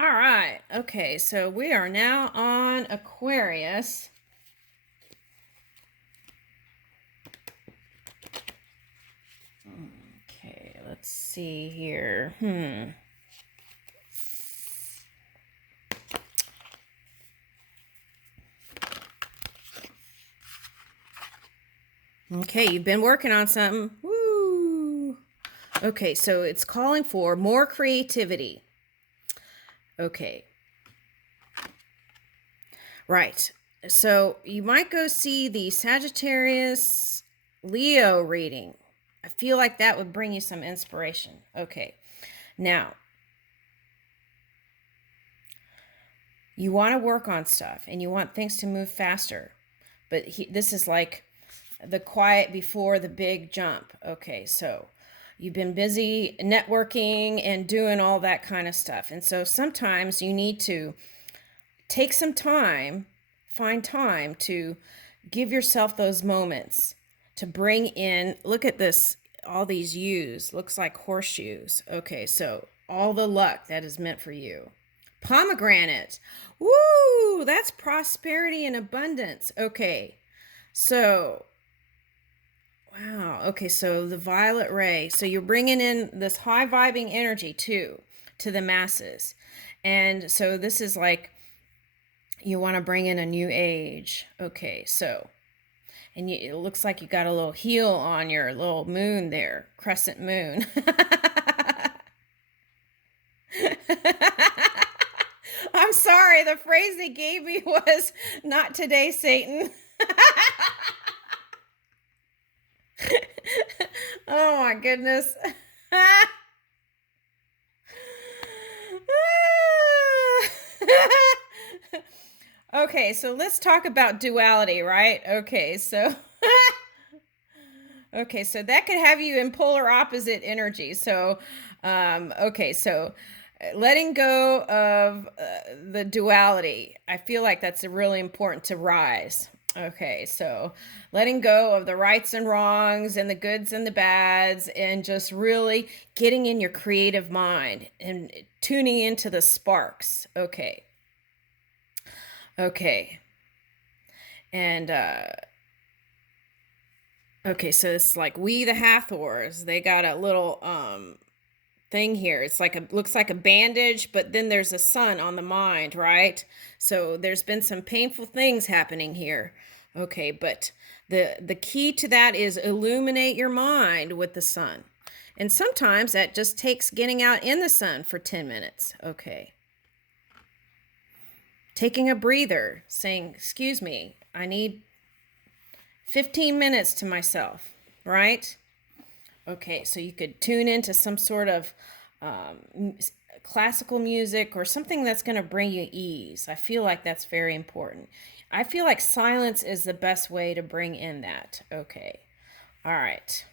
All right. Okay, so we are now on Aquarius. Okay, let's see here. Okay, you've been working on something. Woo! Okay, so it's calling for more creativity. Okay. Right. So you might go see the Sagittarius Leo reading. I feel like that would bring you some inspiration. Okay. Now, you want to work on stuff and you want things to move faster. But this is like the quiet before the big jump. Okay, so you've been busy networking and doing all that kind of stuff. And so sometimes you need to take some time, find time to give yourself those moments to bring in, look at this, all these U's, looks like horseshoes. Okay, so all the luck that is meant for you. Pomegranate. Woo, that's prosperity and abundance. Okay, so, wow. Okay, so the violet ray. So you're bringing in this high vibing energy too to the masses. And so this is like, you want to bring in a new age. Okay, so, and it looks like you got a little heel on your little moon there, crescent moon. I'm sorry, the phrase they gave me was not today, Satan. Oh my goodness. Okay, so let's talk about duality, right? Okay, so okay, so that could have you in polar opposite energy. So okay, so letting go of the duality. I feel like that's really important to rise. Okay, so letting go of the rights and wrongs and the goods and the bads, and just really getting in your creative mind and tuning into the sparks. Okay. Okay. And okay, so it's like We the Hathors. They got a little thing here. It's like looks like a bandage, but then there's a sun on the mind, right? So there's been some painful things happening here. Okay, but the key to that is illuminate your mind with the sun. And sometimes that just takes getting out in the sun for 10 minutes. Okay. Taking a breather, saying, "Excuse me, I need 15 minutes to myself," right? Okay, so you could tune into some sort of classical music or something that's going to bring you ease. I feel like that's very important. I feel like silence is the best way to bring in that. Okay, all right.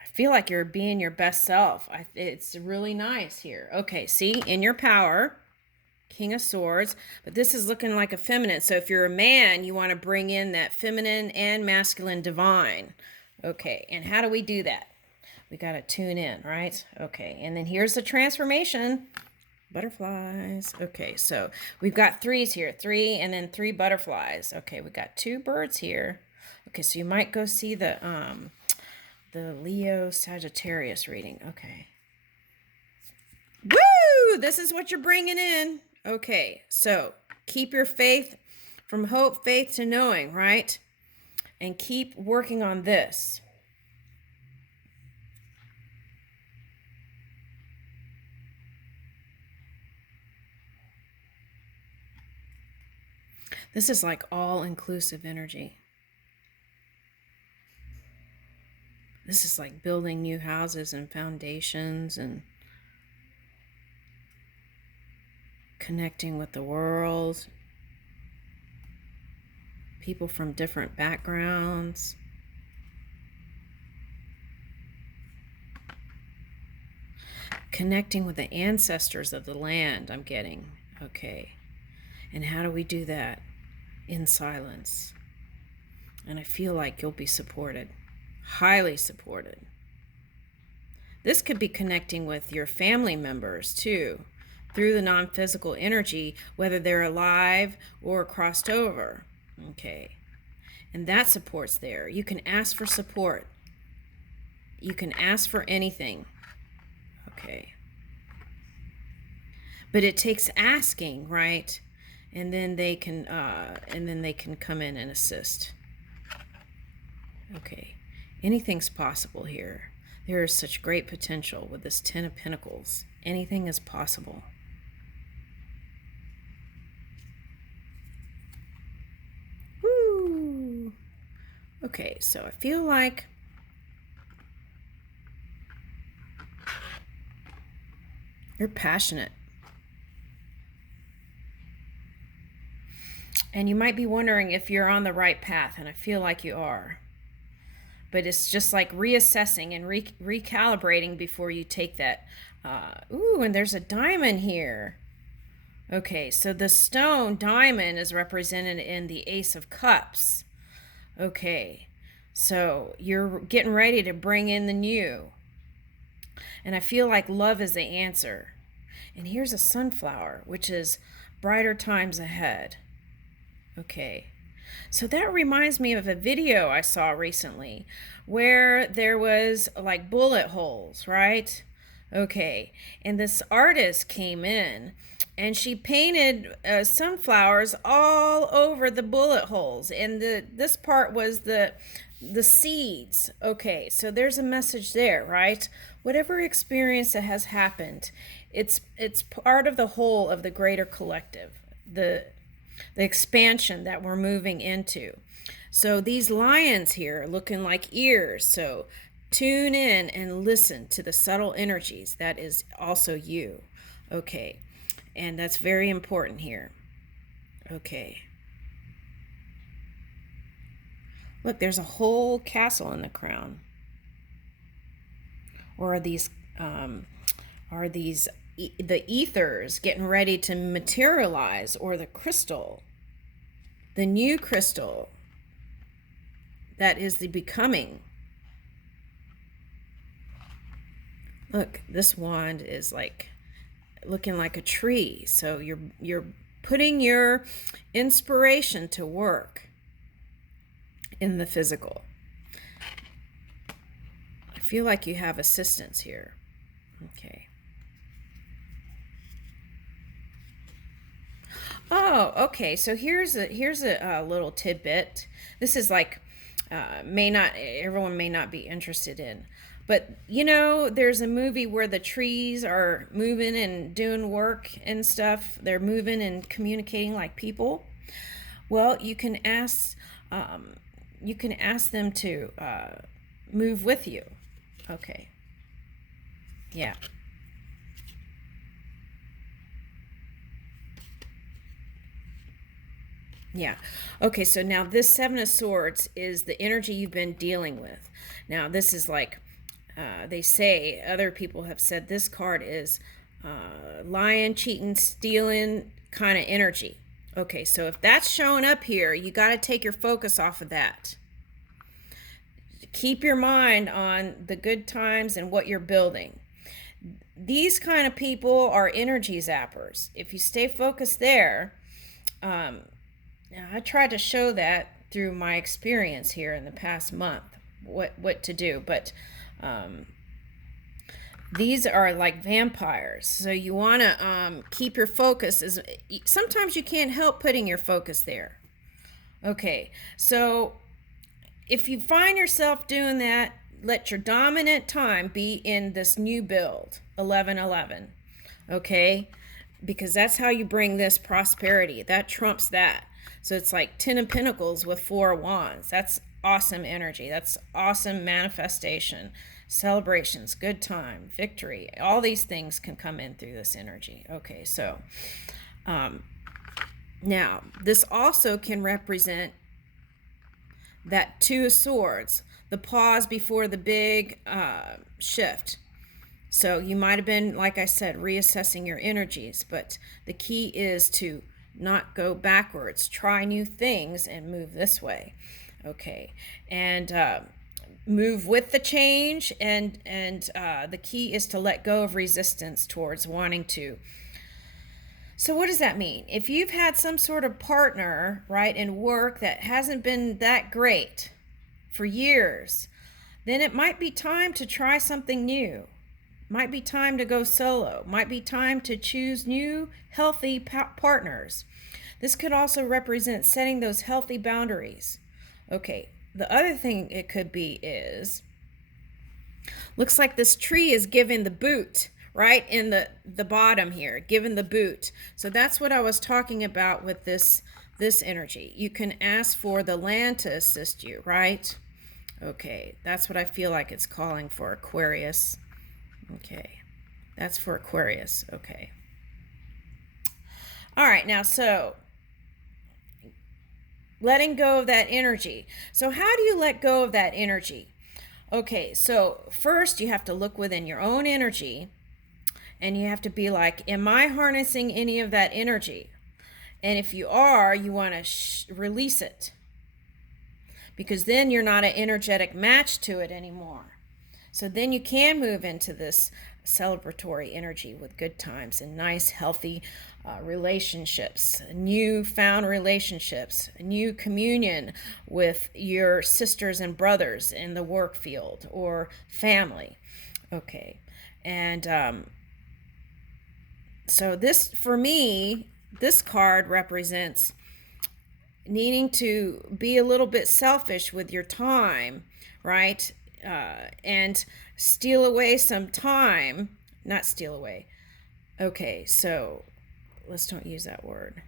I feel like you're being your best self. It's really nice here. Okay, see, in your power. King of Swords, but this is looking like a feminine. So if you're a man, you want to bring in that feminine and masculine divine. Okay, and how do we do that? We got to tune in, right? Okay, and then here's the transformation. Butterflies. Okay, so we've got threes here. 3 and then 3 butterflies. Okay, we got 2 birds here. Okay, so you might go see the Leo Sagittarius reading. Okay. Woo! This is what you're bringing in. Okay, so keep your faith from hope, faith to knowing, right? And keep working on this. This is like all-inclusive energy. This is like building new houses and foundations and connecting with the world. People from different backgrounds. Connecting with the ancestors of the land, I'm getting. Okay. And how do we do that? In silence. And I feel like you'll be supported. Highly supported. This could be connecting with your family members too, through the non-physical energy, whether they're alive or crossed over. Okay. And that support's there. You can ask for support. You can ask for anything. Okay. But it takes asking, right? And then they can come in and assist. Okay. Anything's possible here. There is such great potential with this Ten of Pentacles. Anything is possible. Woo! Okay, so I feel like you're passionate. And you might be wondering if you're on the right path, and I feel like you are. But it's just like reassessing and recalibrating before you take that. Ooh, and there's a diamond here. Okay, so the stone diamond is represented in the Ace of Cups. Okay, so you're getting ready to bring in the new. And I feel like love is the answer. And here's a sunflower, which is brighter times ahead. Okay, so that reminds me of a video I saw recently where there was like bullet holes, right? Okay, and this artist came in and she painted sunflowers all over the bullet holes, and this part was the seeds. Okay, so there's a message there, right? Whatever experience that has happened, it's part of the whole of the greater collective, the expansion that we're moving into. So these lions here are looking like ears. So tune in and listen to the subtle energies. That is also you. Okay. And that's very important here. Okay. Look, there's a whole castle in the crown. Or are these the ethers getting ready to materialize, or the crystal, the new crystal that is the becoming. Look, this wand is like looking like a tree. So you're putting your inspiration to work in the physical. I feel like you have assistance here. Okay. Oh, okay. So here's a little tidbit. This is like everyone may not be interested in, but you know, there's a movie where the trees are moving and doing work and stuff. They're moving and communicating like people. Well, you can ask them to move with you. Okay. Yeah. Yeah. Okay, so now this Seven of Swords is the energy you've been dealing with. Now, this is like, they say, other people have said this card is lying, cheating, stealing kind of energy. Okay, so if that's showing up here, you got to take your focus off of that. Keep your mind on the good times and what you're building. These kind of people are energy zappers. If you stay focused there, I tried to show that through my experience here in the past month, what to do, but these are like vampires. So you want to keep your focus. Sometimes you can't help putting your focus there. Okay, so if you find yourself doing that, let your dominant time be in this new build, 1111. Okay, because that's how you bring this prosperity. That trumps that. So it's like 10 of Pentacles with 4 of Wands. That's awesome energy. That's awesome manifestation, celebrations, good time, victory. All these things can come in through this energy. Okay, so now this also can represent that Two of Swords, the pause before the big shift. So you might have been, like I said, reassessing your energies, but the key is to not go backwards. Try new things and move this way. Okay, and move with the change, and the key is to let go of resistance towards wanting to. So what does that mean? If you've had some sort of partner, right, in work that hasn't been that great for years, then it might be time to try something new. Might be time to go solo. Might be time to choose new, healthy partners. This could also represent setting those healthy boundaries. Okay, the other thing it could be is, looks like this tree is giving the boot, right, in the bottom here, giving the boot. So that's what I was talking about with this energy. You can ask for the land to assist you, right? Okay, that's what I feel like it's calling for Aquarius. Okay, that's for Aquarius. Okay. All right, now, so letting go of that energy. So how do you let go of that energy? Okay, so first you have to look within your own energy, and you have to be like, am I harnessing any of that energy? And if you are, you want to release it, because then you're not an energetic match to it anymore. So then you can move into this celebratory energy with good times and nice, healthy relationships, new-found relationships, new communion with your sisters and brothers in the work field or family. Okay, and so this, for me, this card represents needing to be a little bit selfish with your time, right? And steal away some time, not steal away. Okay, so let's don't use that word.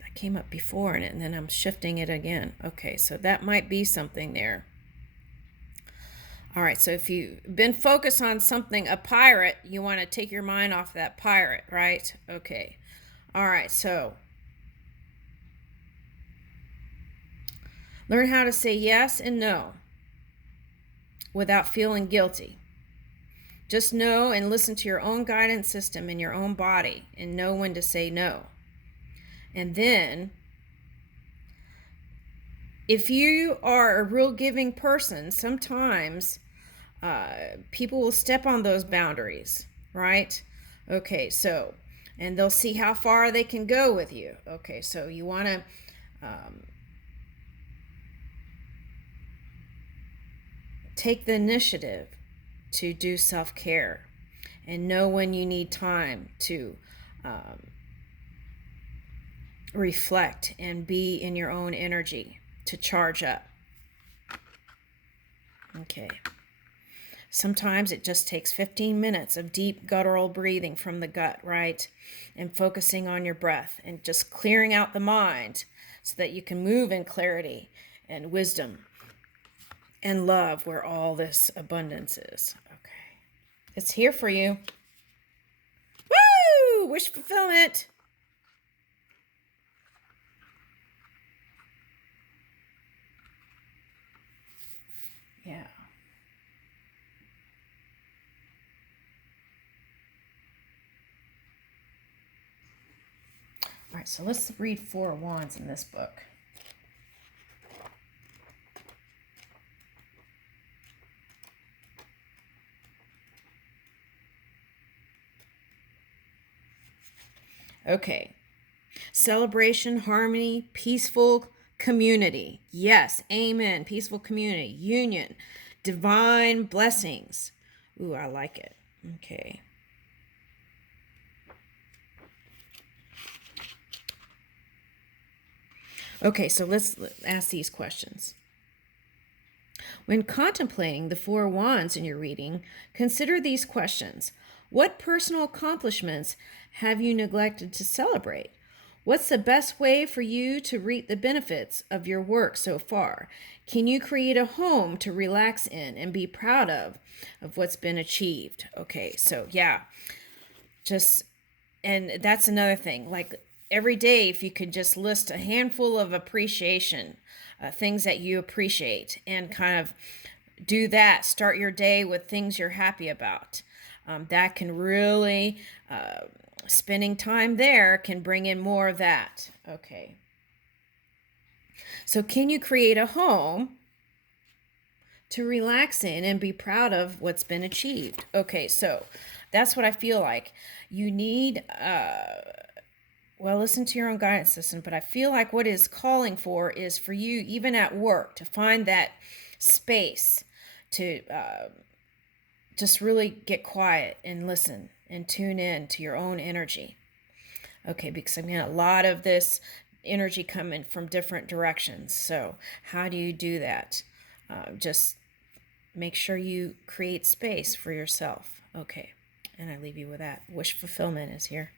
That came up before and then I'm shifting it again. Okay, so that might be something there. All right, so if you've been focused on something, a pirate, you want to take your mind off that pirate, right? Okay. All right, so learn how to say yes and no without feeling guilty. Just know and listen to your own guidance system in your own body and know when to say no. And then, if you are a real giving person, sometimes people will step on those boundaries, right? Okay, so, and they'll see how far they can go with you. Okay, so you want to take the initiative to do self-care and know when you need time to reflect and be in your own energy to charge up. Okay. Sometimes it just takes 15 minutes of deep guttural breathing from the gut, right? And focusing on your breath and just clearing out the mind so that you can move in clarity and wisdom and love where all this abundance is. Okay. It's here for you. Woo! Wish fulfillment. Yeah. All right, so let's read Four of Wands in this book. Okay. Celebration, harmony, peaceful community. Yes, amen. Peaceful community, union, divine blessings. Ooh, I like it. Okay. Okay, so let's ask these questions. When contemplating the Four Wands in your reading, consider these questions. What personal accomplishments have you neglected to celebrate? What's the best way for you to reap the benefits of your work so far? Can you create a home to relax in and be proud of what's been achieved? Okay, so yeah, and that's another thing. Like every day, if you could just list a handful of appreciation, things that you appreciate, and kind of do that. Start your day with things you're happy about. That can really, spending time there can bring in more of that. Okay. So can you create a home to relax in and be proud of what's been achieved. Okay, so that's what I feel like. You need, well, listen to your own guidance system, but I feel like what is calling for is for you, even at work, to find that space to just really get quiet and listen and tune in to your own energy. Okay, because I'm getting a lot of this energy coming from different directions. So how do you do that? Just make sure you create space for yourself. Okay, and I leave you with that. Wish fulfillment is here.